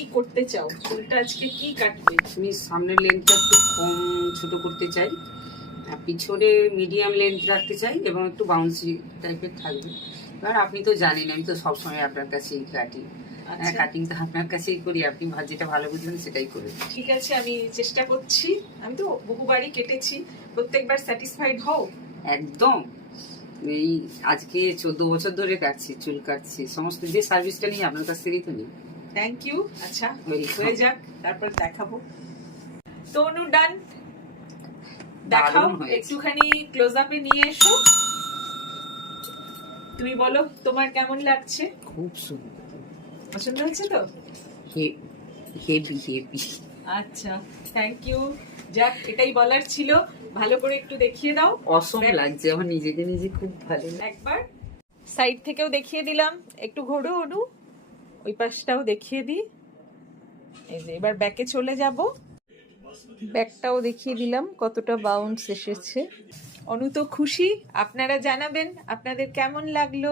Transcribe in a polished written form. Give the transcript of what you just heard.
কি করতে চাও? চুলটা আজকে কি কাটবে? আমি সামনের লেন্থটা একটু কম ছোট করতে চাই, আর পিছনে মিডিয়াম লেন্থ রাখতে চাই এবং একটু বাউন্সি টাইপের থাকবে। এবার আপনি তো জানেন আমি তো সবসময় আপনার কাছেই কাটি, কাটিং তো আপনার কাছেই করি, আপনি যেটা ভালো বুঝবেন সেটাই করবেন। ঠিক আছে, আমি চেষ্টা করছি। আমি তো বহুবারই কেটেছি, প্রত্যেকবার স্যাটিসফাইড হও? একদম। এই আজকে 14 বছর ধরে কাটছি, চুল কাটছি, সমস্ত যে সার্ভিসটা নিই আপনার কাছ থেকেই তো নিই। Thank you. আচ্ছা হয়ে যাক, তারপর দেখাবো। তো অনু ডান, দেখাও একটুখানি ক্লোজ আপে নিয়ে এসো। তুমি বলো তোমার কেমন লাগছে? খুব সুন্দর, পছন্দ হচ্ছে তো? Heavy heavy. আচ্ছা, থ্যাংক ইউ। যাক, এটাই বলার ছিল। ভালো করে একটু দেখিয়ে দাও। অসম লাগছে আমার নিজেকে নিজে, খুব ভালো। একবার সাইড থেকেও দেখিয়ে দিলাম, একটু ঘোরো অনু, ওই পাশটাও দেখিয়ে দিই। এই যে এবার ব্যাকে চলে যাব, ব্যাকটাও দেখিয়ে দিলাম কতটা বাউন্স এসেছে। অনু তো খুশি। আপনারা জানাবেন আপনাদের কেমন লাগলো।